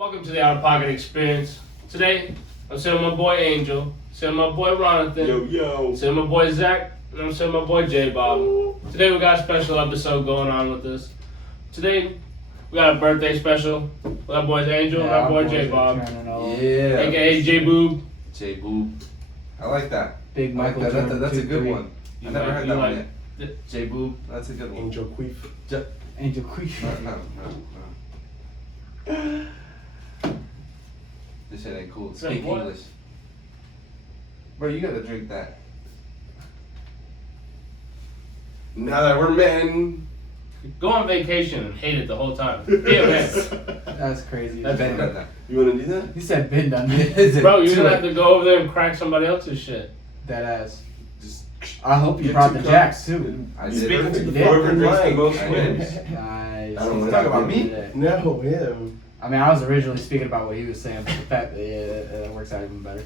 Welcome to the Out of Pocket Experience. Today, I'm sitting with my boy Angel, sitting with my boy Ronathan, sitting with my boy Zach, and I'm sitting with my boy jbob. Today we got a special episode going on with us. Today, we got a birthday special with our boys Angel and our boy jbob. Yeah. AKA jbob. jbob. I like that. Big Michael like that. Jordan, That's a 2, good 3. one. I never heard that one yet. jbob. That's a good one. Angel Queef. Angel Queef. No. This shit ain't cool. Speak English. Bro, you gotta drink that. Now that we're men. Go on vacation and hate it the whole time. Be a man. That's crazy. That's Ben done that. You wanna do that? He said been done. Bro, you're gonna have to go over there and crack somebody else's shit. That ass. Just I hope you get brought 2 the cups. jacks too. I You did. speaking to You the did. whoever drinks the I most did. wins. Nice. I don't You know. talking about me? Yeah. No, him. I mean, I was originally speaking about what he was saying, but the fact that works out even better.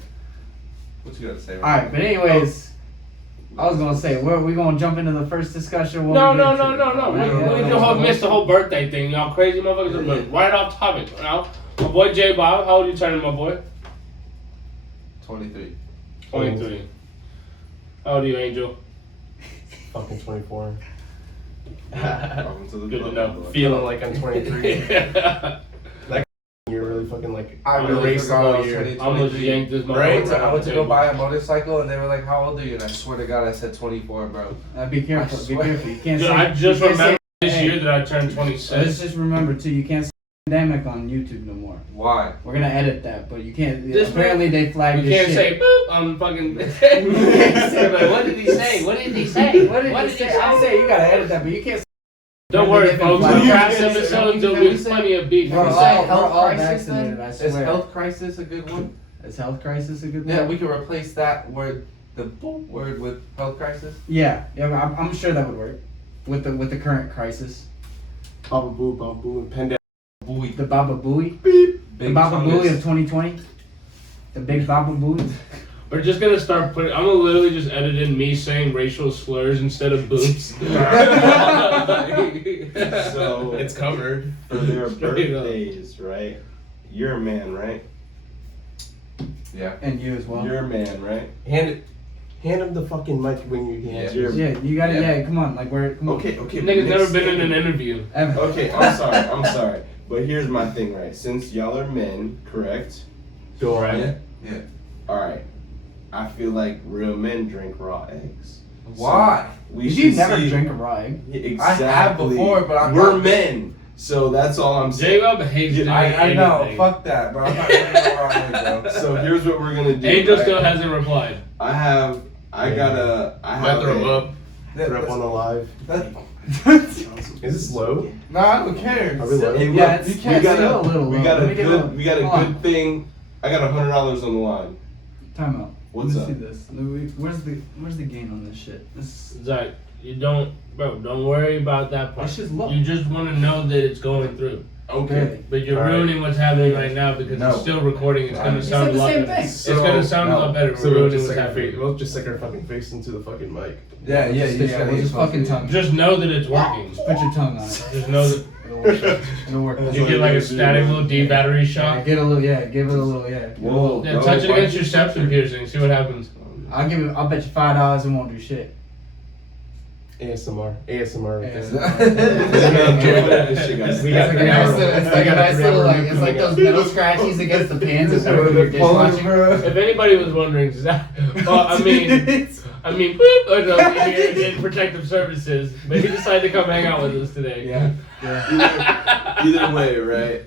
What you gotta say? Alright, but anyways, I was gonna say, we gonna jump into the first discussion? No. We Missed the whole birthday thing. Y'all crazy motherfuckers. But right off topic. Now, my boy jbob, how old you turning, my boy? 23. 23. How old are you, Angel? Fucking 24. Welcome to the Good to club, know. boy. Feeling like I'm 23. You're really fucking like I really erased forgot I all was year. turning I almost 23. yanked this motherfucker. Right? So I went to go buy a motorcycle and they were like, how old are you? And I swear to God, I said 24, bro. Be careful. I Be swear. careful. You can't Dude, say. I just you can't remember say- this hey, year that I turned Let's 26. just remember too. You can't say pandemic on YouTube no more. Why? We're gonna edit that, but you can't. This Apparently, they flagged You this can't shit. say boop on fucking. Like, what did he say? What did he say? What did he say? I say you gotta edit that, but you can't. Don't worry, folks. Like, On past you episodes, there'll be plenty of beef. We're Is all, that we're health all crisis vaccinated. then? I Is swear. health crisis a good one? Is health crisis a good one? Yeah, we can replace that word, the boop word with health crisis. Yeah. I'm sure that would work with the current crisis. Baba Boo, and Pandemic. Booey. The Baba Booey. Big The Baba fungus. Booey of 2020. The big Baba Booey. We're just gonna start putting. I'm gonna literally just edit in me saying racial slurs instead of boobs. So it's covered. For their birthdays, right? You're a man, right? Yeah. And you as well. You're a man, right? Hand him the fucking mic when you Yeah. answer. Yeah, you gotta. Yeah. Yeah, come on. Like we're. Come on. Okay. Niggas never been in an interview. Ever. Okay, I'm sorry. But here's my thing, right? Since y'all are men, correct? Go right. Yeah. Yeah. Alright. I feel like real men drink raw eggs. Why? We Did you should never see- drink a raw egg? Yeah, I exactly. have before, but I'm We're not- men. So that's all I'm saying. jbob hates doing I know. anything. Fuck that, bro. I'm not drinking no raw egg, bro. So here's what we're gonna do. Angel right? still hasn't replied. I have Might throw him up. Throw up on the live. Is this low? No, I don't care. Are we low? Hey, Yeah, look, it's you can't still say a little we low. got Let a me get a little- good. We got a hold good on. thing. I got $100 on the line. Time out. What's Let me up? see this. Where's the gain on this shit? This Zach, don't worry about that part. It's just low. You just want to know that it's going through. Okay. But you're All right. ruining what's happening right now because No. it's still recording. It's gonna It's sound a the lot same better. thing. It's gonna sound a lot better. So We're we'll ruining just what's stick our happening. we'll just stick our fucking face into the fucking mic. Yeah, yeah, you Yeah, we'll just fucking tongue. Just know that it's working. Just put your tongue on it. Just know that It'll work. It'll work. you get like a static little D battery Yeah, shot. get a little. Yeah, give it a little. Yeah. Whoa, Yeah, bro, touch it why against you- your septum piercing. See what happens. I'll give it. I'll bet you $5 it won't do shit. ASMR. Yeah. This shit, guys. We It's got like a the nice camera. little, it's like a nice little like it's like those metal scratchies against the pans and stuff when you're dishwashing. If anybody was wondering, Zach, well, I mean, boop, or no, here in protective services, but he decided to come hang out with us today. Yeah. Yeah. Either way, right?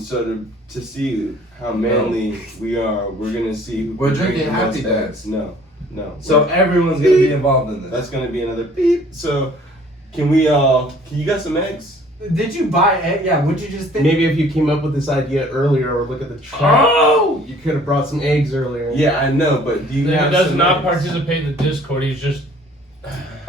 So to see how manly we are, we're gonna see who We're can drink drinking the most Happy eggs. No. So everyone's gonna be involved in this. That's gonna be another beep. So can you got some eggs? Did you buy egg? Yeah. What'd you just think? Maybe if you came up with this idea earlier or look at the track, you could have brought some eggs earlier. Yeah, I know, but do you He have does some not eggs? participate in the Discord. He's just.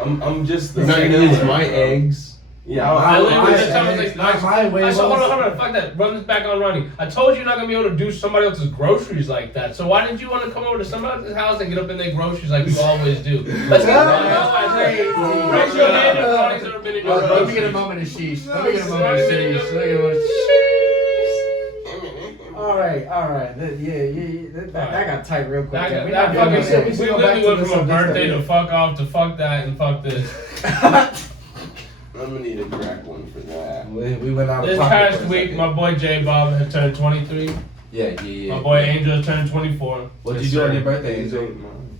I'm just the He's not gonna vanilla, use my bro. eggs. Yeah, I I'll- literally I'll- just told him, like, Not my way. I said, hold on, fuck that. Run this back on Ronnie. I told you you're not gonna be able to do somebody else's groceries like that. So why didn't you want to come over to somebody else's house and get up in their groceries like you always do? Let's get raise your hand if Ronnie's ever been in your Let me groceries. get a moment of sheesh. Let me get a moment of sheesh. Let me get a moment of sheesh. All right. That got tight real quick. That We got not fucking doing that. we literally went from a birthday to fuck off to fuck that and fuck this. I'm gonna need a crack one for that. We went out of This pocket past for a week, second. my boy jbob had turned 23. Yeah. My boy Angel turned 24. What'd Yes, you do on sir. your birthday, These Angel? ain't mine.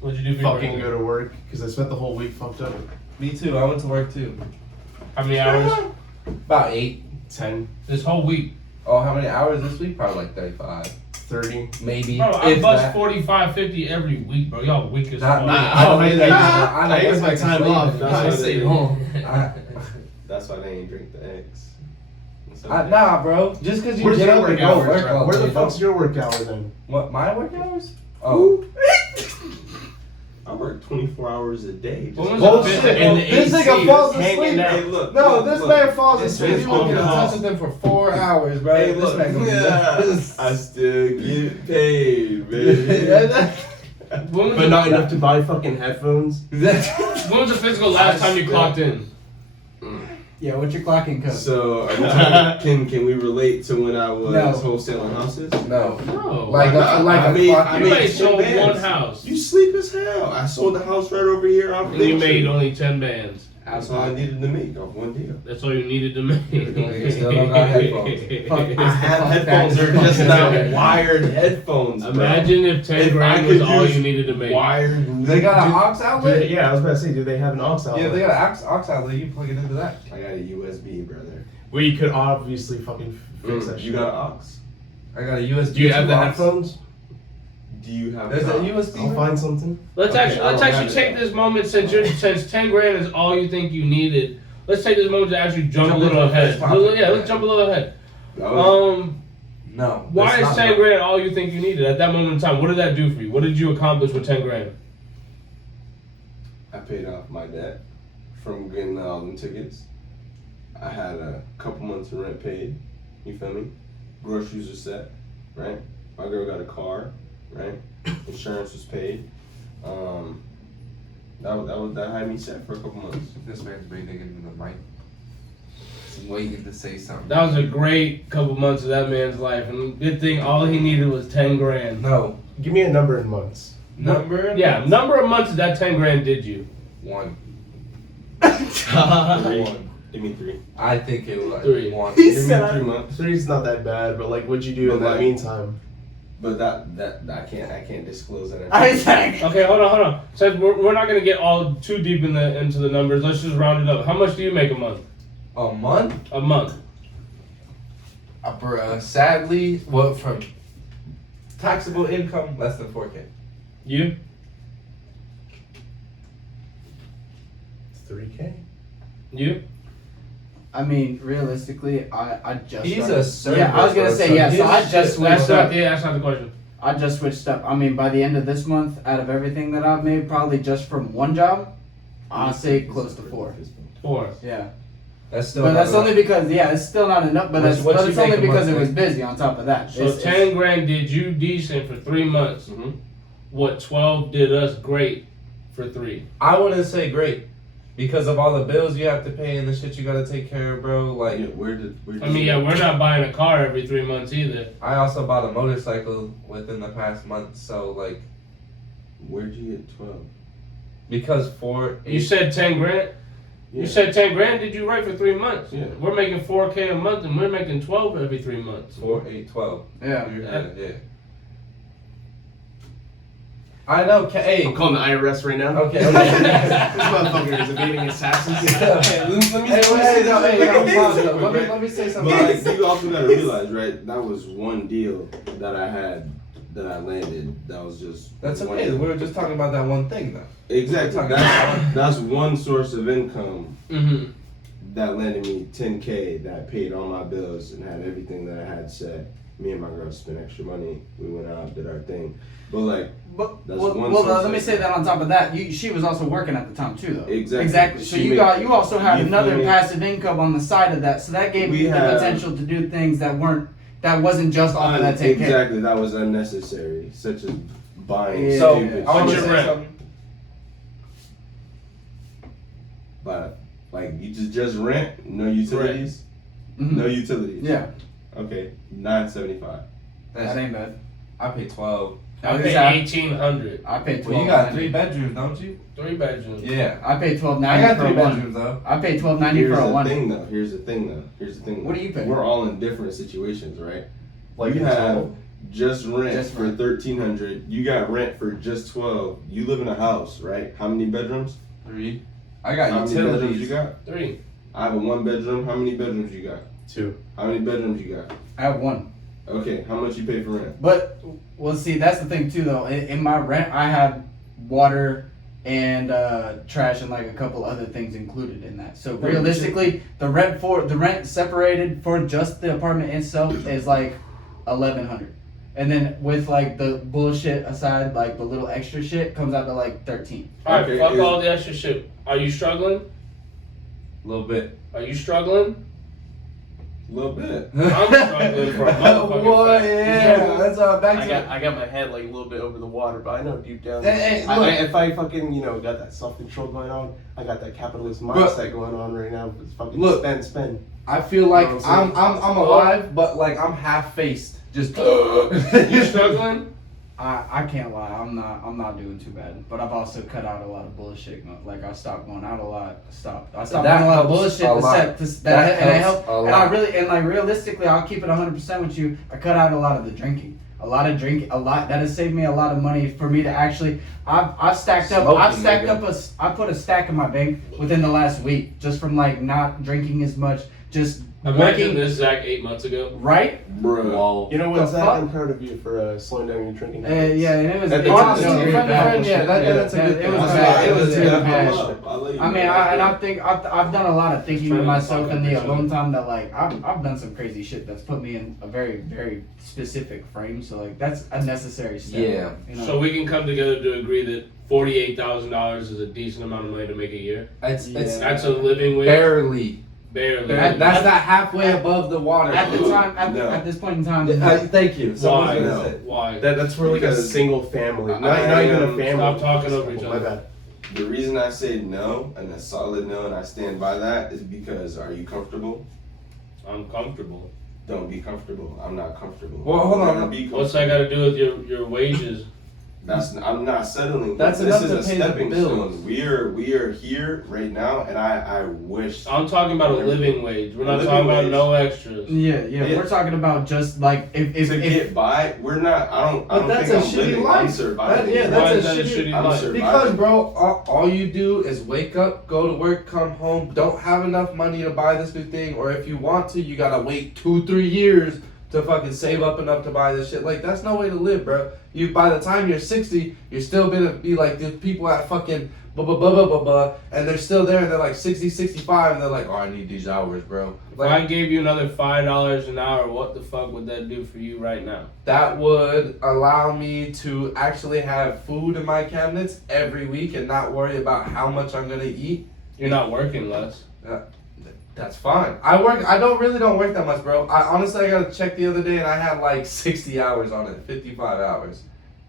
What'd you do for your Fucking birthday? go to work because I spent the whole week fucked up. Me too. I went to work too. How many hours? About 8. 10, This whole week. Oh, how many hours this week? Probably like 35. 30. Maybe. Bro, I if bust that. 45, 50 every week, bro. Y'all weak as Not fuck. me. I use my time off. That's why I That's stayed what home. That's why they ain't drink the eggs. Nah, bro. Just because you Where's get your up work and go hours, work bro? all Where the day, fuck's don't- your work hour then? What, my work hours? Oh. I work 24 hours a day. When was Bullshit. the in the This AC, nigga falls just hanging asleep. out. Hey, look. No, look, this look. man falls This asleep. is You can get in on touch call. with him for 4 hours, bro. Hey, This look. man gonna be Yeah, I still get paid, baby. When was But not enough to buy fucking headphones. When was the physical last time you clocked in? Yeah, what's your clocking code? So, can we relate to when I was No. wholesaling houses? No. No. Like a I mean, clock. I you mean, ain't sold 10 one bands. house. You sleep as hell. I sold the house right over here off And you Big made Tree. only 10 bands. That's all I needed to make off one deal. That's all you needed to make. You still don't got headphones. Fuck I have headphones. They're just not wired headphones, bro. Imagine if 10 If grand I was could all use you needed to make. Wired. They got an aux outlet? Yeah, I was about to say, do they have an aux outlet? Yeah, they got an aux outlet. You can plug it into that. I got a USB, brother. Where you could obviously fucking fix that shit. You got an aux? I got a USB. Do you have the aux. headphones? Do you have There's an a aux? USB. I'll find something. Let's Okay, actually I don't have take it. this moment since 10 grand is all you think you needed. Let's take this moment to actually jump a Jump little into this ahead. topic. Yeah, let's jump a little ahead. That was- No. Why that's is not 10 no. grand all you think you needed at that moment in time? What did that do for you? What did you accomplish with 10 grand? I paid off my debt from getting all them tickets. I had a couple months of rent paid. You feel me? Groceries are set, right? My girl got a car, right? Insurance was paid. That had me set for a couple months. This man's breathing into the mic. He's waiting to say something. That was a great couple months of that man's life, and good thing all he needed was 10 grand. No. Give me a number in months. Number? Yeah, number of months that 10 grand did you? 1. 1. Give me 3. I think it was like 3. 1. He Give me said 3 months. Three's not that bad, but like, what'd you do in But that like- meantime? But that I can't disclose that. I think. Okay, hold on. So we're not gonna get all too deep into the numbers. Let's just round it up. How much do you make a month? A month? A month. Sadly, what from taxable income, less than 4K. You? 3K? You? I mean, realistically, I just. He's started- a server. Yeah, I was gonna bro, say so yeah. his So I shit- just That's switched up. that's not the question. I just switched up. I mean, by the end of this month, out of everything that I've made, probably just from one job, I'll say close to 4. 4. Yeah, That's still. but that's not only because it's still not enough. But What's- that's what but you it's only make a because it month, was man? busy. On top of that, So 10 grand did you decent for 3 months. Mm-hmm. What 12 did us great for 3. I wouldn't say great. Because of all the bills you have to pay and the shit you gotta take care of, bro. Like, Where did I mean, yeah, we're not buying a car every 3 months either. I also bought a motorcycle within the past month, so like, Where'd you get 12? because 4. You said 10 grand. You said 10 grand did you right for 3 months. Yeah. We're making 4K a month and we're making 12 every 3 months. 4, 8, 12. Yeah. Yeah. I know. Hey. I'm calling the IRS right now. Okay. This Okay. motherfucker is evading his taxes. Hey, let me say something. But like, you also gotta realize, right? That was one deal that I had that I landed. That was just That's one okay. deal. We were just talking about that one thing, though. Exactly. That's one source of income Mm-hmm. that landed me 10K. That paid all my bills and had everything that I had set. Me and my girl spent extra money. We went out, did our thing. But like, But That's well, one well source let me of say that on top of that, she was also working at the time too, though. Exactly. Exactly. So She you made- also had you another feel me? passive income on the side of that, so that gave We you the have- potential to do things that wasn't just off of that 10K. exactly, that was unnecessary, such as buying Yeah. So, stupid I want to What's shit. your say rent? something. But like, you just rent, no utilities, Mhm. no utilities. Yeah. Okay, $9.75. That ain't bad. I pay 12. I pay 1,800. I paid 12. Well, you got 3 bedrooms, don't you? 3 bedrooms. Yeah. I paid $12.90 I got for 3 a one. bedrooms though. I paid $12.90 for a one. Here's the thing. What do you pay? We're all in different situations, right? Like you in have total? just rent Just for rent. $1,300. You got rent for just 12. You live in a house, right? How many bedrooms? 3. I got How many bedrooms utilities. you got? 3. I have a 1 bedroom. How many bedrooms you got? 2. How many bedrooms you got? I have one. Okay, how much you pay for rent? But, well, see, that's the thing too, though. In my rent, I have water and trash and like a couple other things included in that. So realistically, the rent separated for just the apartment itself is like $1,100, and then with like the bullshit aside, like the little extra shit comes out to like $13. Alright, Okay, fuck is- all the extra shit. Are you struggling? A little bit. Are you struggling? A little bit. I'm struggling for a motherfucking Boy, fact. yeah. That's back to I got my head like a little bit over the water, but I know deep down. Hey, look. If I fucking got that self control going on, I got that capitalist mindset going on right now. It's fucking Look. spend. I feel like You know what I'm I'm alive, but like I'm half faced. Just You struggling? I can't lie, I'm not doing too bad. But I've also cut out a lot of bullshit. Like I stopped going out a lot. I stopped That doing a lot of helps bullshit a to lot. set this That and it helps helped. a And I lot. really and like realistically, I'll keep it 100% with you. I cut out a lot of the drinking. A lot that has saved me a lot of money for me to actually. I've stacked up. I've Smoking, stacked nigga. up I put a stack in my bank within the last week just from like not drinking as much, just Imagine working this Zach 8 months ago. right. Bruh. Whoa. You know what, The Zach? fuck? I'm proud of you for slowing down your drinking. Yeah, and it was. And It honestly, was friend really to bad. friend, yeah, that's a good It thing. was That's bad. It right. was Yeah, really yeah, bad. I'll let you I mean, know. I think I've done a lot of thinking to Trying to myself fuck in up the each other. alone time that like I've done some crazy shit that's put me in a very very specific frame. So like that's a necessary step. Yeah. You know? So we can come together to agree that $48,000 is a decent amount of money to make a year. It's That's a living wage. barely. Barely. That's not halfway above the water. at the time, No. at this point in time, Thank you. Why? No. Why? That's for like a Because single family. I Not even a am- family. Stop talking over each My other. bad. The reason I say no, and a solid no, and I stand by that, is because are you comfortable? I'm comfortable. Don't be comfortable. I'm not comfortable. Well, hold on. Never be What's that got to do with your wages? I'm not settling. That's this enough is to a pay the stepping bills. stone. We are here right now, and I wish. I'm talking about a living wage. We're A not living talking about wage. no extras. yeah, Yeah. we're talking about just like if to get by, we're not. I don't that's think a I'm shitty living. I'm life. surviving. Yeah, Why that's is a that a shitty- shitty I'm life? surviving. Because, bro, all you do is wake up, go to work, come home, don't have enough money to buy this new thing, or if you want to, you gotta wait 2-3 years to fucking save up enough to buy this shit. Like, that's no way to live, bro. You, by the time you're 60, you're still gonna be like the people at fucking and they're still there, and they're like 60, 65, and they're like, oh, I need these hours, bro. If Like, I gave you another $5 an hour, what the fuck would that do for you right now? that would allow me to actually have food in my cabinets every week and not worry about how much I'm gonna eat. You're not working less. That's fine. I don't work that much, bro. I honestly, I got to check the other day and I had like 60 hours on it, 55 hours.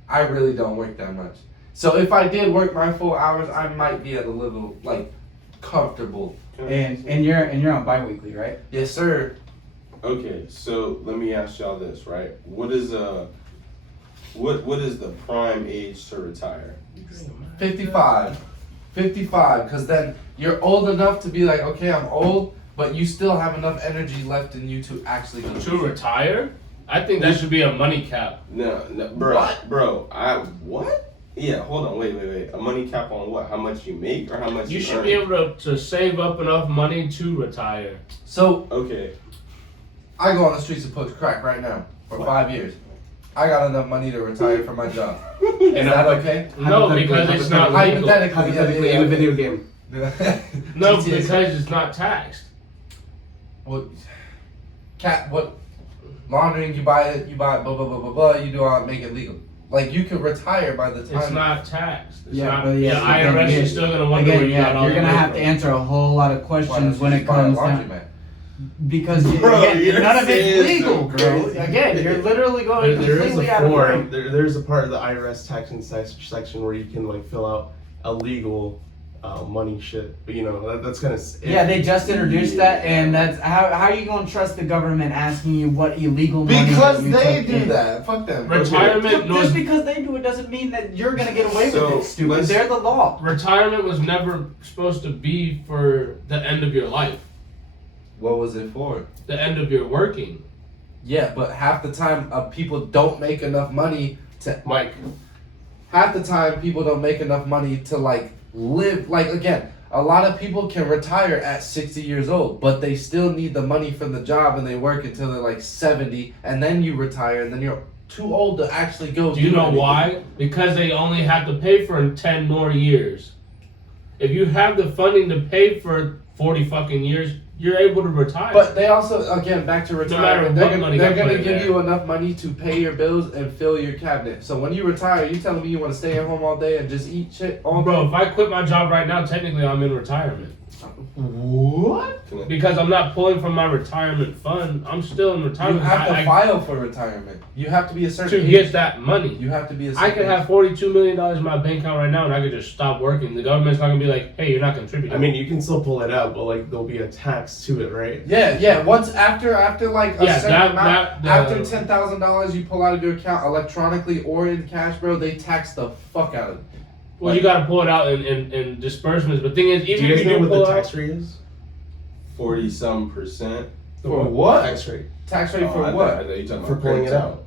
I really don't work that much. So if I did work my full hours, I might be at a little like comfortable. and you're on biweekly, right? Yes, sir. Okay, so let me ask y'all this, right? What is the prime age to retire? 55. 55, because then you're old enough to be like, okay, I'm old, but you still have enough energy left in you to actually go To retire? I think that should be a money cap. No, bro. What? Yeah, hold on, wait. A money cap on what? How much you make or how much You you should earn? be able to save up enough money to retire. So Okay. I go on the streets and push crack right now for 5 years. I got enough money to retire from my job. Is that okay? No, because it's not legal. Hypothetically, in a video game. No, GTA because it's not taxed. What? What? Laundering, you buy it, blah, blah, blah, blah, blah, you do all, make it legal. Like, you could retire by the time. It's not taxed. It's Yeah, not, but yeah, the IRS again- is still gonna wonder where you got all you're the gonna money have to from. answer a whole lot of Why questions don't when you it just buy a comes down. laundromat? Because Bro, again, none of it's you're legal, so bro. crazy. Again, you're literally going There is completely a out of form. frame. There's a part of the IRS tax section where you can like fill out a legal money shit. But that's kind of Yeah, they just introduced that, and that's how are you gonna trust the government asking you what illegal money Because that you they took do in? that. Fuck them. Retirement was Just because they do it doesn't mean that you're gonna get away So, with it, stupid. let's- They're the law. retirement was never supposed to be for the end of your life, What was it for? the end of your working. Yeah, but half the time people don't make enough money to. Mike, Half the time people don't make enough money to like live. Like again, a lot of people can retire at 60 years old, but they still need the money from the job, and they work until they're like 70, and then you retire, and then you're too old to actually go. do you know anything. why? Because they only have to pay for 10 more years. If you have the funding to pay for 40 fucking years, you're able to retire. But they also, again, back to retirement, matter what money they're got gonna put in give there. you enough money to pay your bills and fill your cabinet. So when you retire, you telling me you want to stay at home all day and just eat shit all day? Bro, if I quit my job right now, technically I'm in retirement. What? Because I'm not pulling from my retirement fund. I'm still in You retirement. have to I- file for retirement. You have to be a certain to age. get that money. You have to be a certain I could have $42 million in my bank account right now, and I could just stop working. The government's not gonna be like, "Hey, you're not contributing." I mean, you can still pull it out, but like there'll be a tax to it, right? Yeah. Once after like a Yeah, certain amount, that- after $10,000 you pull out of your account electronically or in cash, bro, they tax the fuck out of it. well, you gotta pull it out in disbursements. But thing is, Do even you if guys you know do what the pull tax out, rate is? 40-some%. For what? Tax rate. Tax rate Oh, for I what? thought you talking For about pulling it credit out.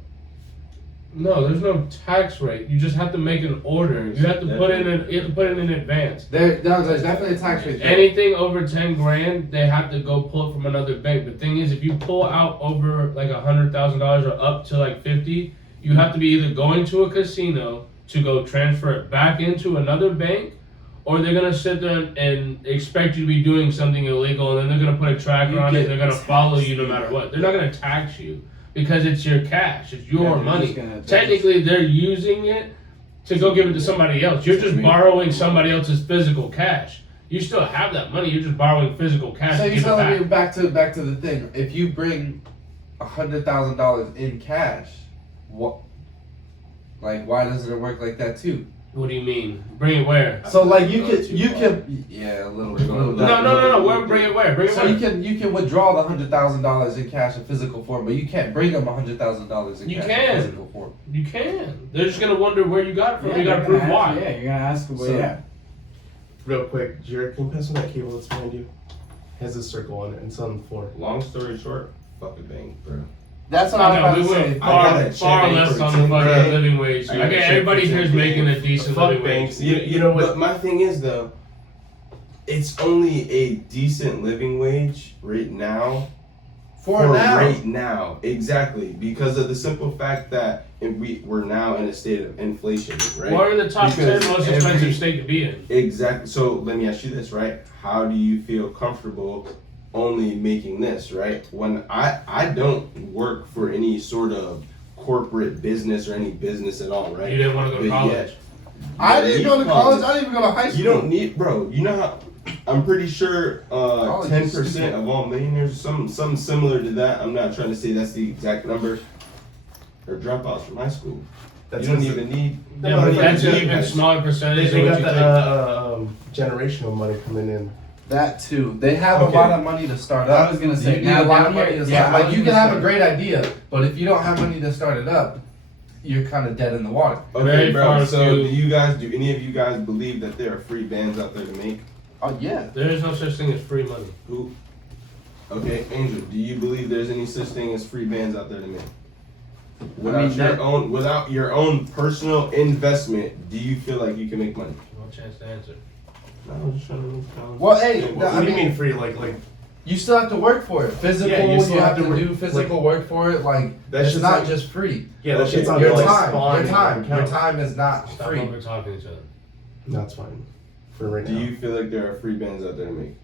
no, there's no tax rate. You just have to make an order. You have to put it in advance. There's definitely a tax rate. Anything over 10 grand, they have to go pull it from another bank. The thing is, if you pull out over like $100,000 or up to like 50, you have to be either going to a casino to go transfer it back into another bank, or they're gonna sit there and expect you to be doing something illegal, and then they're gonna put a tracker You on it. get They're gonna follow you no taxed. matter what. They're not gonna tax you because it's your cash, it's your Yeah, they're money. just gonna- Technically, they're using it to go give it to somebody else. You're just borrowing somebody else's physical cash. You still have that money. You're just borrowing physical cash So to you're give it telling back. me back to the thing. If you bring $100,000 in cash, what? Like, why doesn't it work like that too? What do you mean? Bring it where? So like you Going could too you far. can yeah a little We're bit. going No. Where? Bring it where? Bring it So where? you can withdraw the $100,000 in cash in physical form, but you can't bring them $100,000 in You cash can. in physical form. You can. They're just gonna wonder where you got it from. Yeah, you gotta you're prove gonna why. ask- Yeah, you're gonna ask. Well, So- yeah. Real quick, Jared, can you pass me that cable that's behind you? It has a circle on it and it's on the floor. Long story short, fuck a bank, bro. That's what I I'm know, about we to went say. I got far, a far check less for on the 10 fucking grand. living wage. I I got a get check everybody for here is 10 making a grand. decent Fuck living wage. banks. You know what? But my thing is though, it's only a decent living wage right now. For now. Right now, exactly, because of the simple fact that we're now in a state of inflation, right? We're in the top 10 Because most every- expensive state to be in. Exactly. So let me ask you this, right? How do you feel comfortable only making this, right? When I don't work for any sort of corporate business or any business at all, right? You didn't want to go to But college. yet- I didn't go to need college. I didn't even go to high school. You don't need, bro. You know how? I'm pretty sure College is 10% stupid. of all millionaires, something similar to that. I'm not trying to say that's the exact number. Are dropouts from high school. That's You don't because even need. Yeah, but that's an Yeah. even smaller percentage They of got what you the think. generational money coming in. That too. They have Okay. a lot of money to start I up. was gonna say, you need now a lot down of money here- to yeah, start. I Like was you can gonna have say- a great idea, but if you don't have money to start it up, you're kind of dead in the water. Okay, Very bro. far So few. do any of you guys believe that there are free bands out there to make? Oh yeah. There is no such thing as free money. Who? Okay, Angel, do you believe there's any such thing as free bands out there to make? Without your own personal investment, do you feel like you can make money? No chance to answer. No, I'm just trying to. Well, hey, What I do you mean, mean free? Like you still have to work for it. Physical, Yeah, you you, still have have to to do work- physical work for it. Like That it's shit's not like- just free. yeah, that Okay, shit's on Your the, like, time, spawn your and time, your account. time is not Stop free. over talking to each other. That's fine. For right Do now. you feel like there are free bands out there to make?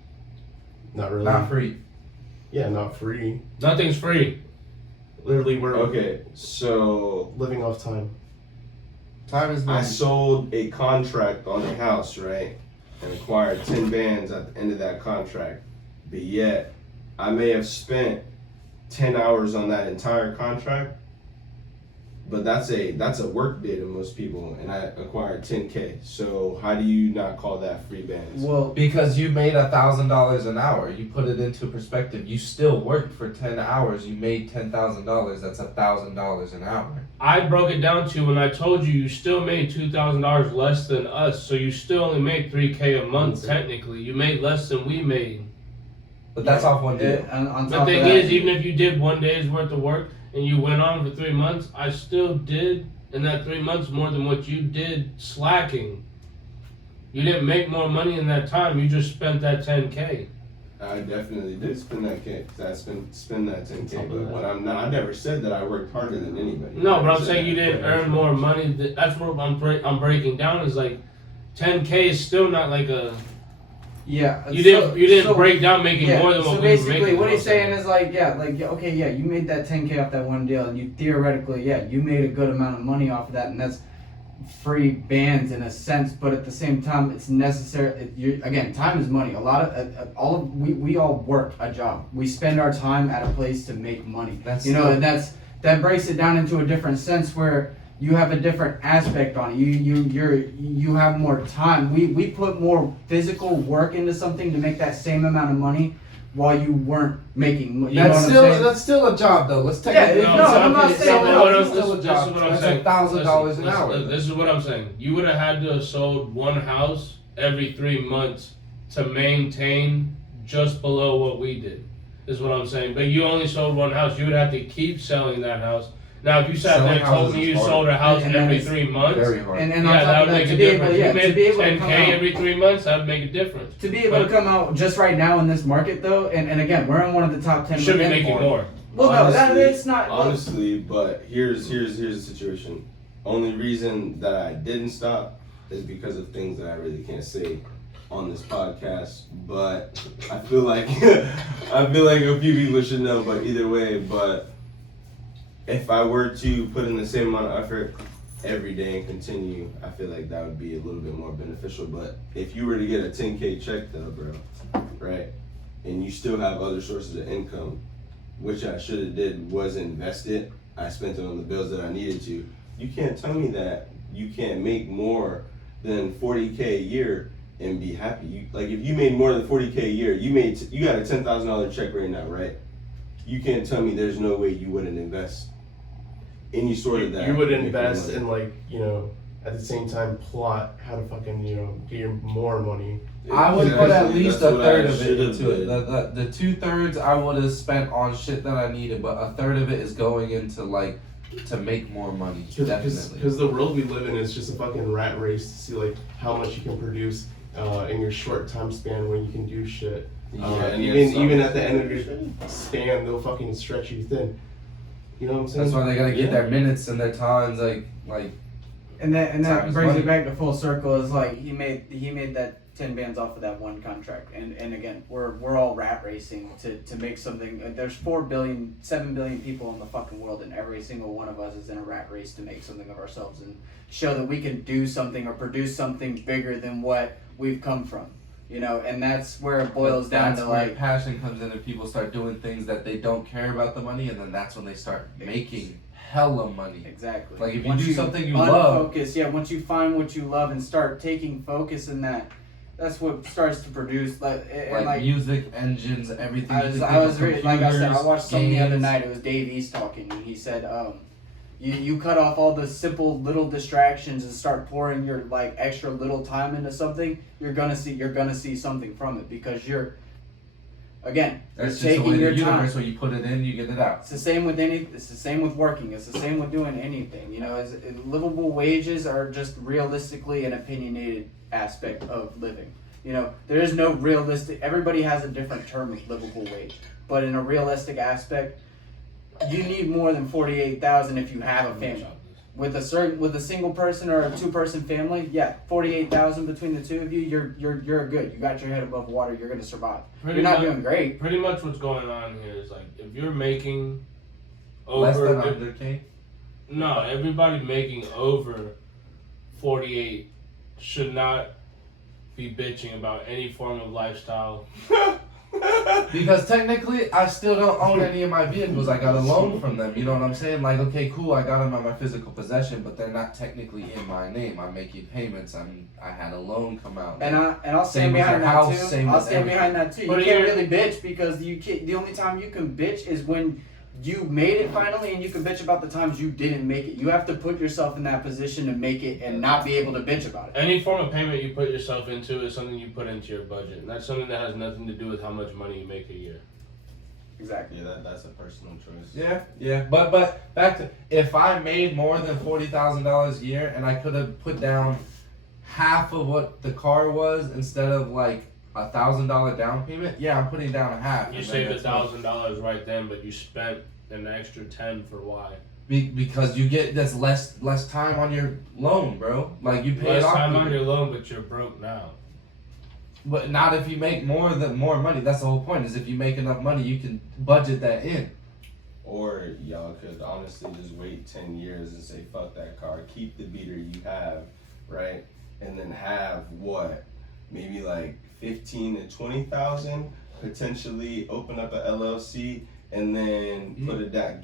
Not really. Not free. Yeah, not free. Nothing's free. Literally, we're Okay, so living off time. Time is I money. sold a contract on a house, right? And acquired 10 bands at the end of that contract. But yet, I may have spent 10 hours on that entire contract. But that's a work day to most people, and I acquired 10K. So how do you not call that free bands? Well, Because you made $1,000 an hour. You put it into perspective. You still worked for 10 hours. You made $10,000. That's $1,000 an hour. I broke it down to you when I told you still made $2,000 less than us, so you still only made $3K a month technically. You made less than we made. But that's off one deal. On The top thing of that, is, even if you did 1 day's worth of work and you went on for 3 months, I still did in that 3 months more than what you did slacking. You didn't make more money in that time. You just spent that 10K. I definitely did spend that K. Cause I spend that 10K. But what I never said that I worked harder than anybody. No, but I'm saying you didn't earn more money. That's what I'm breaking down. Is like 10K is still not like a. yeah, You didn't break down making more than what we were making. So basically, what he's saying is like, okay, you made that 10K off that one deal, and you theoretically, you made a good amount of money off of that, and that's free bands in a sense. But at the same time, it's necessary. Again, time is money. A lot of we all work a job. We spend our time at a place to make money. And that breaks it down into a different sense where you have a different aspect on it. You have more time. We put more physical work into something to make that same amount of money while you weren't making money. That's still a job though. Let's take it. I'm not saying that's still a job. That's $1,000 an hour. This is what I'm saying. You would have had to have sold one house every 3 months to maintain just below what we did. Is what I'm saying. But you only sold one house. You would have to keep selling that house. Now, if you sat there and told me you sold a house every 3 months, Very hard. And that would make a difference. You made to be able to 10K come out, every 3 months, that would make a difference. to be able to come out just right now in this market though, and again, we're in one of the top 10. You should be making more. Well, Honestly, it's not. Honestly, but here's the situation. Only reason that I didn't stop is because of things that I really can't say on this podcast. But I feel like a few people should know. But either way, if I were to put in the same amount of effort every day and continue, I feel like that would be a little bit more beneficial. But if you were to get a 10K check though, bro, right, and you still have other sources of income, which I should have did was invested, I spent it on the bills that I needed to, you can't tell me that you can't make more than 40K a year and be happy. If you made more than 40K a year, you got a $10,000 check right now, right? You can't tell me there's no way you wouldn't invest any sort of that. You would invest and at the same time plot how to fucking get your more money. I would put at least a third of it should've into it. did. The 2/3 I would have spent on shit that I needed, but a third of it is going into to make more money. Definitely. Because the world we live in is just a fucking rat race to see how much you can produce in your short time span when you can do shit. Even at the end of your span, they'll fucking stretch you thin. You know what I'm saying? That's why they gotta get their minutes and their times And that Time is brings money. it back to full circle. Is he made that 10 bands off of that one contract, and again we're all rat racing to make something. There's 7 billion people in the fucking world, and every single one of us is in a rat race to make something of ourselves and show that we can do something or produce something bigger than what we've come from. And that's where it boils down to where passion comes in, and people start doing things that they don't care about the money, and then that's when they start making hella money. Exactly. Like if you Once do something you love, once you find what you love and start taking focus in that, that's what starts to produce music, engines, everything. I watched something the other games. night. It was Dave East talking, and he said, you cut off all the simple little distractions and start pouring your extra little time into something, you're gonna see something from it, because you're That's just taking the way your the universe, time. when you put it in, you get it out. It's the same with it's the same with working. It's the same with doing anything. Livable wages are just realistically an opinionated aspect of living. There is no realistic. Everybody has a different term of livable wage, but in a realistic aspect, you need more than 48,000 if you have a family. With a single person or a 2-person family, 48,000 between the two of you, you're good. You got your head above water. You're gonna survive. You're not doing great. Pretty much what's going on here is if you're making Less over than 100K. No, everybody making over 48 should not be bitching about any form of lifestyle. Because technically, I still don't own any of my vehicles. I got a loan from them. You know what I'm saying? Like, okay, cool, I got them at my physical possession, but they're not technically in my name. I'm making payments. I had a loan come out. And I'll stand behind that too. I'll stand behind that too. You can't really bitch because the only time you can bitch is when you made it finally, and you can bitch about the times you didn't make it. You have to put yourself in that position to make it and not be able to bitch about it. Any form of payment you put yourself into is something you put into your budget. And that's something that has nothing to do with how much money you make a year. Exactly. Yeah, that's a personal choice. Yeah. But back to, if I made more than $40,000 a year and I could have put down half of what the car was instead of like $1,000 down payment, yeah, I'm putting down a half. You saved $1,000 right then, but you spent an extra 10 for why? Because you get this less time on your loan, bro. Like you pay less it off. time on your loan, but you're broke now. But not if you make more money. That's the whole point. Is if you make enough money, you can budget that in. Or y'all could honestly just wait 10 years and say, fuck that car, keep the beater you have, right? And then have what? Maybe like 15 to 20,000, potentially open up a LLC, and then put it down,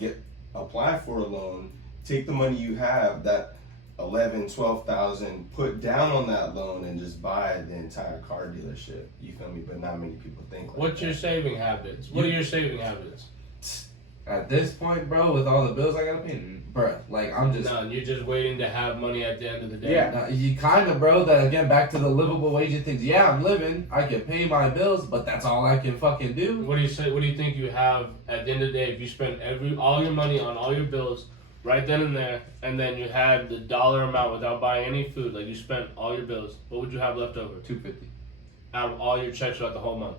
apply for a loan, take the money you have, that 11, 12,000, put down on that loan and just buy the entire car dealership. You feel me? But not many people think like What's that. your saving habits? What are your saving habits? At this point, bro, with all the bills I gotta pay, bro, like I'm just. None. You're just waiting to have money at the end of the day. Yeah. You kind of, bro. That again, back to the livable wage and things. Yeah, I'm living. I can pay my bills, but that's all I can fucking do. What do you say? What do you think you have at the end of the day if you spend all your money on all your bills right then and there, and then you had the dollar amount without buying any food, like you spent all your bills? What would you have left over $250. out of all your checks throughout the whole month?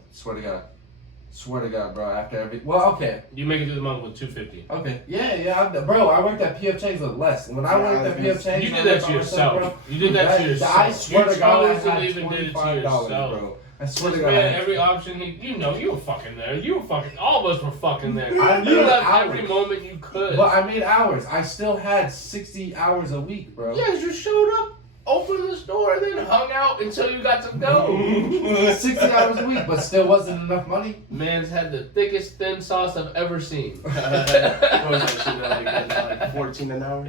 Swear to God, bro. After every, well, okay. You make it through the month with $250. Okay. Yeah, bro. I worked at PF Chang's with less. When I worked at PF Chang's, You did that to yourself. You did that to yourself. I swear to God, I chosen had even did it to $25, yourself. bro. I swear to This God. man, every option, you were fucking there. You were fucking, all of us were fucking there. I You made left hours. every moment you could. But I made hours. I still had 60 hours a week, bro. Yes, you showed up, opened the store, and then hung out until you got to go. 60 hours a week, but still wasn't enough money. Man's had the thickest thin sauce I've ever seen. What was that shit like 14 an hour?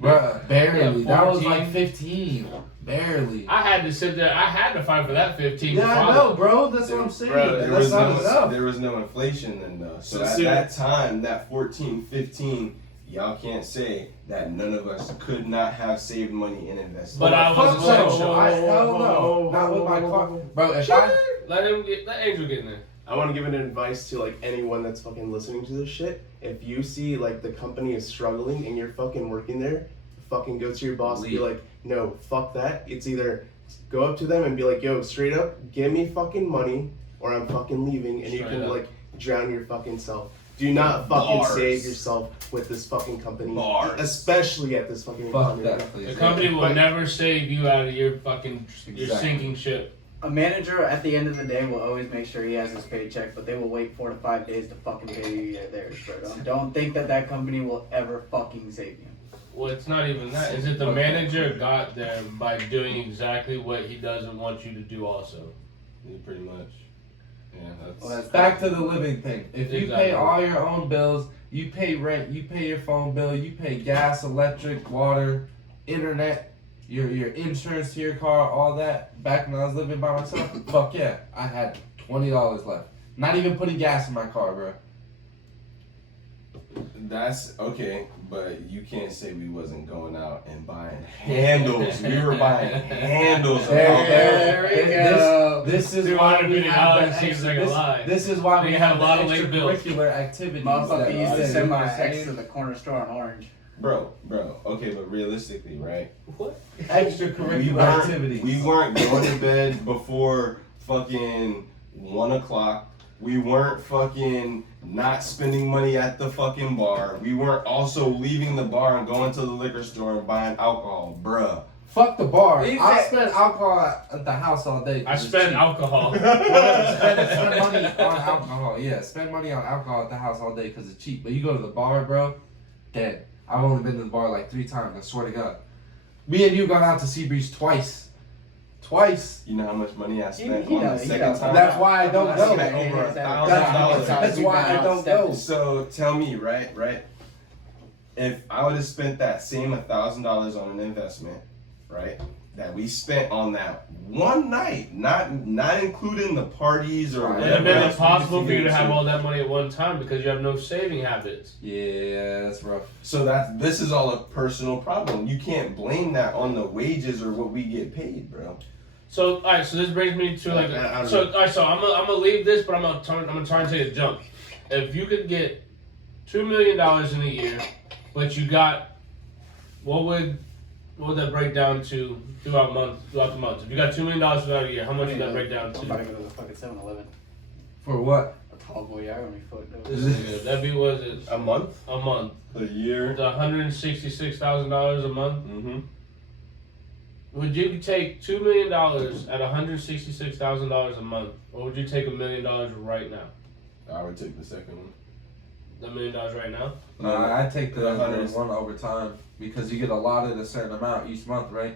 Bruh, barely. Yeah, that was 14. like 15. Barely. I had to sit there. I had to fight for that 15. Yeah, I know, bro. That's what I'm saying. Bro, That's not enough. there was no inflation then though. So at See- that time, that 14, 15, y'all can't say that none of us could not have saved money and invested. But I was Fuck no. essential. Hell no. Not with my car. Bro, if I... Let Angel get in there. I want to give an advice to like anyone that's fucking listening to this shit. If you see like the company is struggling and you're fucking working there, fucking go to your boss and be like, no, fuck that. It's either go up to them and be like, yo, straight up, give me fucking money or I'm fucking leaving, and Straight you can up. like drown your fucking self. Do not fucking Bars. save yourself with this fucking company, Bars. especially at this fucking Fuck company. that, please. The company will But- never save you out of your fucking your Exactly. sinking ship. A manager at the end of the day will always make sure he has his paycheck, but they will wait 4 to 5 days to fucking pay you theirs, bro. Don't think that company will ever fucking save you. Well, it's not even that. Is it the manager got there by doing exactly what he doesn't want you to do also? Yeah, pretty much. Yeah, that's. Well, that's Back to the living thing. If you Exactly. pay all your own bills, you pay rent, you pay your phone bill, you pay gas, electric, water, internet, your insurance to your car, all that. Back when I was living by myself, fuck yeah, I had $20 left. Not even putting gas in my car, bro. That's okay, but you can't say we wasn't going out and buying handles. We were buying handles. There we go. This is $250 why we have the seems extra, like a lie. this is why we They have have a lot of the late bills. extracurricular activities. Motherfucker that used I to do, send you know my what I'm ex saying? to the corner store on Orange. Bro, okay, but realistically, right? What? Extracurricular activities. We weren't going to bed before fucking 1 o'clock. We weren't fucking not spending money at the fucking bar. We weren't also leaving the bar and going to the liquor store and buying alcohol, bruh. Fuck the bar. Leave I it. spend alcohol at the house all day. I spend alcohol. Spend money on alcohol. Yeah, spend money on alcohol at the house all day because it's cheap. But you go to the bar, bro, dead. I've only been to the bar like 3 times. I swear to God. Me and you gone out to Seabreeze twice. twice. You know how much money I spent He on the knows, he second knows. time? That's why I don't I go. spent over $1,000. That's why I don't go. So tell me, right? If I would have spent that same $1,000 on an investment, right, that we spent on that one night, not including the parties or It'd whatever. have been else we impossible for you to could have do. all that money at one time because you have no saving habits. Yeah, that's rough. So this is all a personal problem. You can't blame that on the wages or what we get paid, bro. So, all right. So this brings me to like. I don't So, know. all right. So I'm gonna leave this, but I'm gonna try and take a jump. If you could get $2 million in a year, but you got, what would that break down to throughout the month? If you got $2 million throughout a year, how much would that break down I'm about to to? go to the fucking 7-Eleven. For what? A tall boy, I only fucked up. That'd be what is it? A month? A month. A year. It's $166,000 a month. Mm-hmm. Would you take $2 million at $166,000 a month, or would you take $1 million right now? I would take the second one. $1 million right now? Nah, I take the The hundreds. one over time because you get allotted a certain amount each month, right?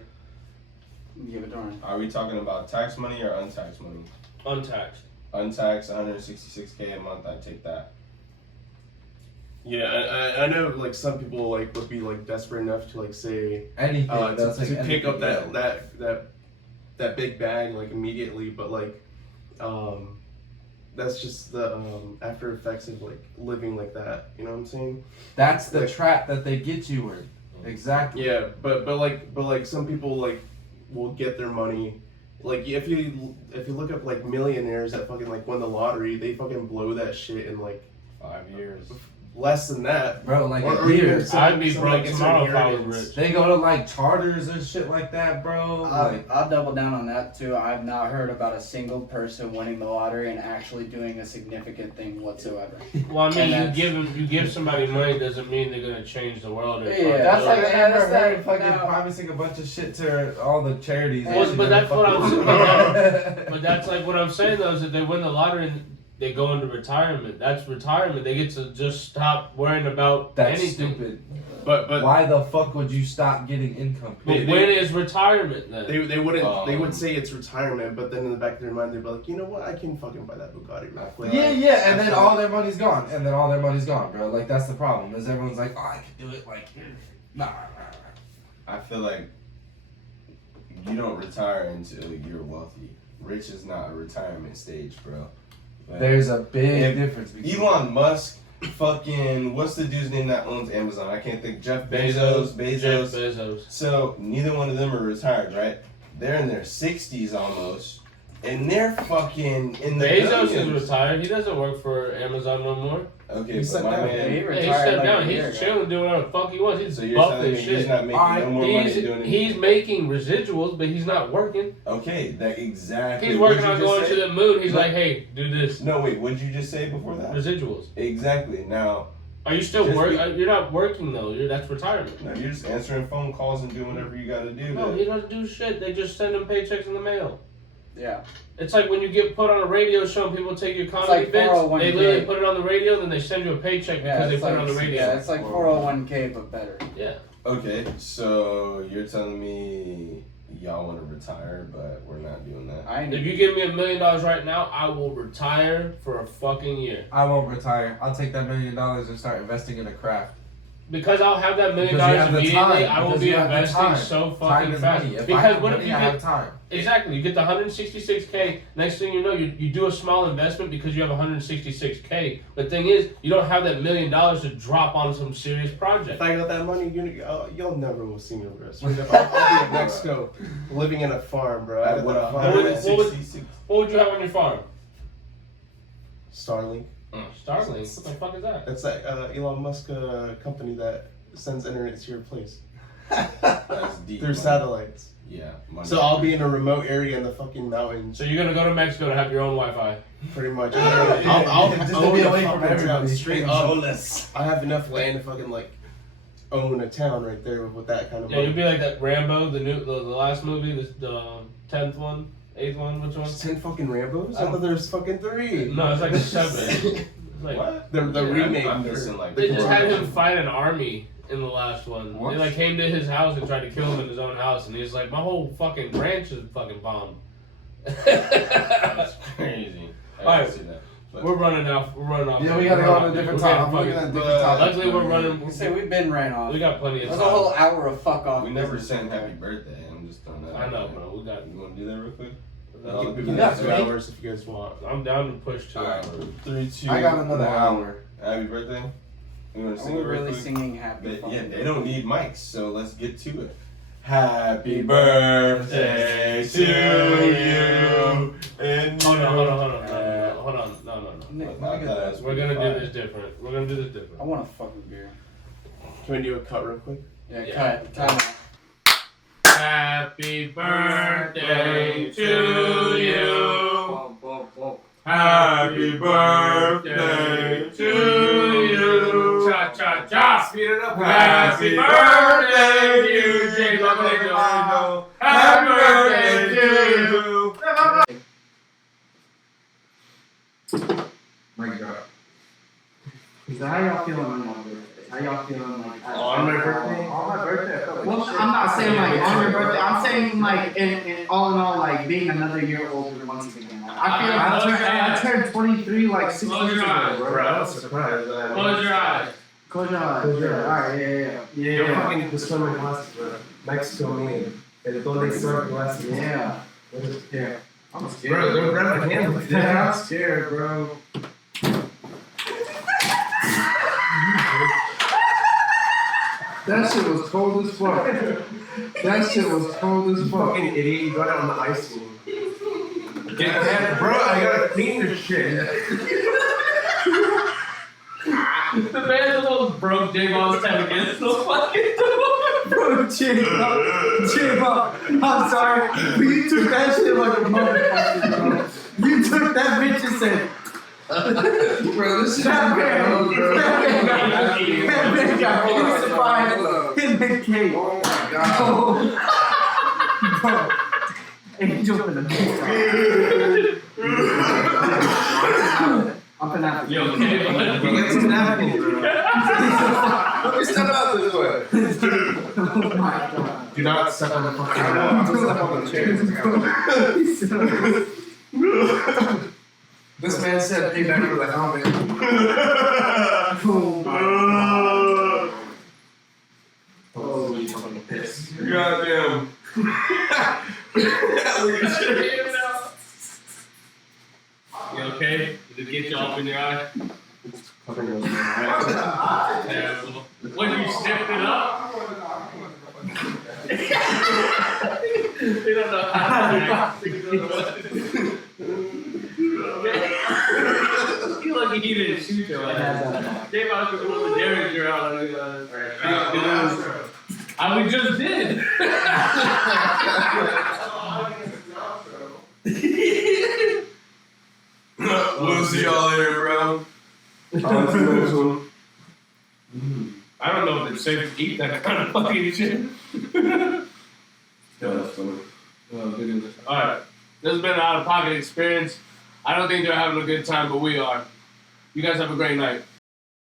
Give it to him. Are we talking about tax money or untaxed money? Untaxed. Untaxed, 166K a month. I'd take that. Yeah, I know like some people like would be like desperate enough to like say Anything. to that's like pick up anything, that big bag like immediately, but like that's just the after effects of like living like that. You know what I'm saying? That's the like- trap that they get you in. Exactly. Yeah, but like some people like will get their money. Like if you look up like millionaires that fucking like won the lottery, they fucking blow that shit in like 5 years. less than that. Bro, like Or a year. even some- I'd be some, broke like, it's tomorrow if I was inheritance. rich. They go to like charters and shit like that, bro. Like, I'll double down on that too. I've not heard about a single person winning the lottery and actually doing a significant thing whatsoever. Well, I mean, And you give somebody money doesn't mean they're gonna change the world. Or Yeah, that's like I Yeah, never that's heard that- fucking no. promising a bunch of shit to all the charities. Well, and but that's what I'm fucking- saying. But that's like what I'm saying though is that they win the lottery and they go into retirement. That's retirement. They get to just stop worrying about That's anything. stupid. But Why the fuck would you stop getting income? But when is retirement then? they wouldn't they would say it's retirement, but then in the back of their mind they'd be like, you know what, I can fucking buy that Bugatti real quick. Yeah, and then all their money's gone. Bro. Like, that's the problem, is everyone's like, oh, I can do it, like, nah. I feel like you don't retire until you're wealthy. Rich is not a retirement stage, bro. Like, There's a big If difference between Elon Musk, fucking, what's the dude's name that owns Amazon? I can't think. Jeff Jeff Bezos. Bezos. So neither one of them are retired, right? They're in their 60s almost, and they're fucking in the Bezos is billions. retired. He doesn't work for Amazon no more. Okay, He but stepped my down. Yeah, man. he Yeah, he retired stepped like down. a year He's ago. chilling, doing whatever the fuck he wants. He's So you're buff telling me as he's shit. not making no more money doing anything? He's making residuals, but he's not working. Okay, that exactly. He's working What'd on you just going say? to the moon. He's No. like, hey, do this. No, wait. What did you just say before that? Residuals. Exactly. Now, Are you still Just working? be- You're not working though. That's retirement. no, you're just answering phone calls and doing whatever you gotta do. No, to- he doesn't do shit. They just send him paychecks in the mail. Yeah. It's like when you get put on a radio show and people take your comedy like bits. 401k. They literally put it on the radio, then they send you a paycheck because they it's put like, it on the radio. Yeah, it's like 401k but better. Yeah. Okay, so you're telling me y'all want to retire, but we're not doing that. I If you give me $1 million right now, I will retire for a fucking year. I won't retire. I'll take that $1 million and start investing in a craft. Because I'll have that $1 million Because you have the immediately, time. I will Because be you have the investing time. so Time fucking is fast. money. If I Because have what money, if you I get have time. exactly, you get the 166K. Next thing you know, you do a small investment because you have 166K. The thing is, you don't have that $1 million to drop on some serious project. If I got that money, y'all never will see me rest. I'll be in Mexico, living in a farm, bro. I At got what, that What would- 166? What would you have on your farm? Starlink. Starlink. What the fuck is that? That's that Elon Musk company that sends internet to your place That's deep. through money. satellites. Yeah. Money. So I'll be in a remote area in the fucking mountains, So you're gonna go to Mexico to have your own Wi-Fi. pretty much. Yeah. I'll Just to own be a away from fucking town everybody. straight up. I have enough land to fucking like own a town right there with that kind of Yeah, money. you'd be like that Rambo, the last movie, the 10th one, 8th one, which one? There's 10 fucking Rambos? I I don't- thought there's fucking 3. No, it's like 7. It's like What? The Yeah, remake. I'm missing like. they just had 400. him fight an army in the last one. What? They like came to his house and tried to kill him in his own house, and he's like, my whole fucking ranch is fucking bombed. That's crazy. I Alright. didn't see that. But We're running off. Yeah, we gotta go on a different topic. We're I'm looking getting at fucking- different topics. Luckily, we're running. We say we've been ran off. We got plenty of That's time. a whole hour of fuck off. we never sang happy birthday. I'm just throwing that I out know, there. bro. We got. You want to do that real quick? We can got do 2 cake? hours if you guys want. I'm down to push 2 Alright. hours. 3, 2. I got another 1. hour. Happy birthday. You want to Are sing we it real really quick? singing happy? They, fucking yeah, they don't need mics, so let's get to it. Happy birthday to you. And Hold on. No. We're gonna do this different. We're gonna do this different. I want a fucking beer. Can we do a cut real quick? Yeah, Yeah. cut. Time out. Happy birthday to you. Happy birthday to you. Cha cha cha. Speed it up. Happy birthday to you, jbob. Happy birthday to you. My God. Is that how y'all feeling on my birthday? How y'all feeling like On my birthday? On my birthday. Well, I'm not saying like on your birthday. I'm saying like in all in all, like being another year older once again. I feel like I turned 23 like 6 Close years your eyes, ago, Bro, bro. I was surprised. Close your eyes. Close your eyes. Close your eyes. Alright, yeah. You're fucking the swimming glasses, bro. Mexico made. And don't they start glasses? Yeah. Yeah. I'm scared. Bro, don't grab my hand like Yeah, that. I'm scared, bro. That shit was cold as fuck. That shit was cold as fuck. Fucking idiot, you got it on the ice cream. Get that, bro, I gotta clean this shit. The man almost broke jbob's head against the fucking door. Bro, jbob, I'm sorry, but you took that shit like a motherfucker, bro. You took that bitch and said, Bro, this is that man got crucified in the cave. Oh my god. Bro, angel for the big I'm finna have to You okay, bud? Get some napkins, bro. Let me step out this way. Oh my god. Do not step on the fucking I'm gonna step on the chairs. This man said payback for the helmet. Holy fucking piss. Goddamn. You okay? Did it get you up in your eye? Terrible. When you sniffed it up? You don't know how to act. You lucky he didn't shoot your ass. jbob could pull the derringer out of the I we just did. We'll see y'all later, bro. I don't know if it's safe to eat that kind of fucking shit. Alright. This has been an out of pocket experience. I don't think they're having a good time, but we are. You guys have a great night.